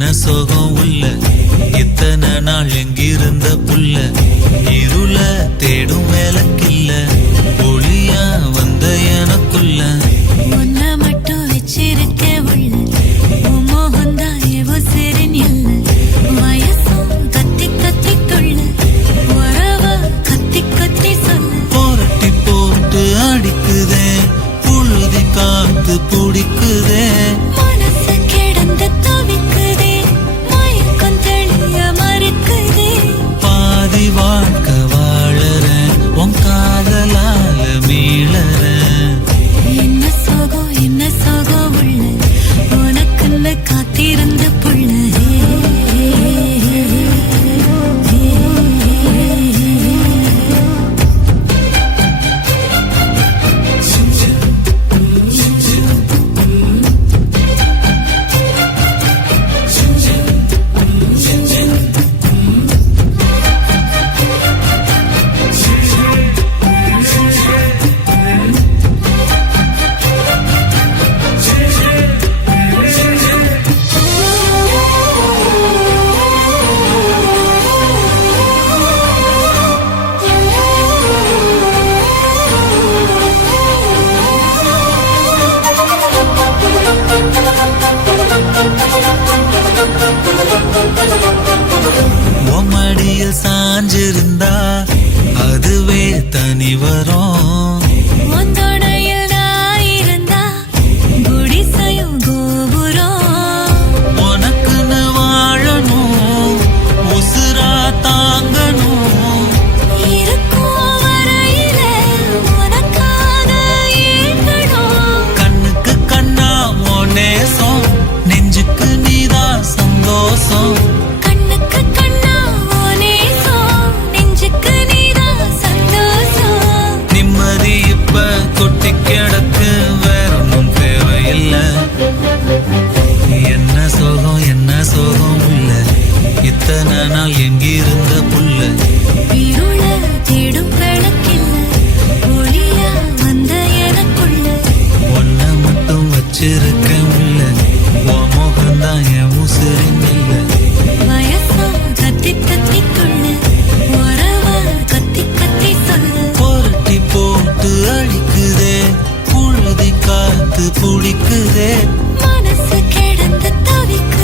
என்ன சோகம் உள்ள இத்தனை நாள் எங்கிருந்த புள்ள இருள தேடும் வேலைக்கில்ல ஒளியா வந்த எனக்குள்ள ஒன்ன மட்டும் வச்சிருக்க உள்ள மோகந்தான் எவோ சரின் இல்ல வயசும் கத்தி கத்தி கொள்ள உறவ கத்தி கத்தி சொல்ல போரட்டி போட்டு அடிக்குதே புழுதி காத்து பிடிக்குதே வாழ்க்கை வாழறேன் உன் காதலால மீளறேன் என்ன சோகம் உள்ள உனக்குன்னு காத்திருந்த புள்ள மடியில் சாஞ்சிருந்தா அதுவே தனி வரும் ஒந்தோடையில் நான் இருந்தா குடிசையும் கோபுரம் உனக்குன்னு வாழணும் உசுரா தாங்கணும் இருக்கும் வரையில உனக்காக ஏங்கணும் கண்ணுக்கு கண்ணா ஓ நேசம் நெஞ்சுக்கு நீதான் சந்தோஷம் கொட்டி கிடக்கு வேற ஒன்றும் தேவையில்லை என்ன சோகம் உள்ள இத்தனை நாள் எங்கிருந்த புள்ள இருள தேடும் விளக்கில்ல ஒளியா வந்த எனக்குள்ள ஒன்ன மட்டும் வச்சிருக்க உள்ள உன் முகம்தான் என் உசிரின் இல்ல வயசும் கத்தி கத்தி கொள்ள உறவ கத்தி கத்தி சொல்ல புரட்டி போட்டு அழிக்குதே புழுதி காத்து புளிக்குதே மனசு கிடந்து தவிக்க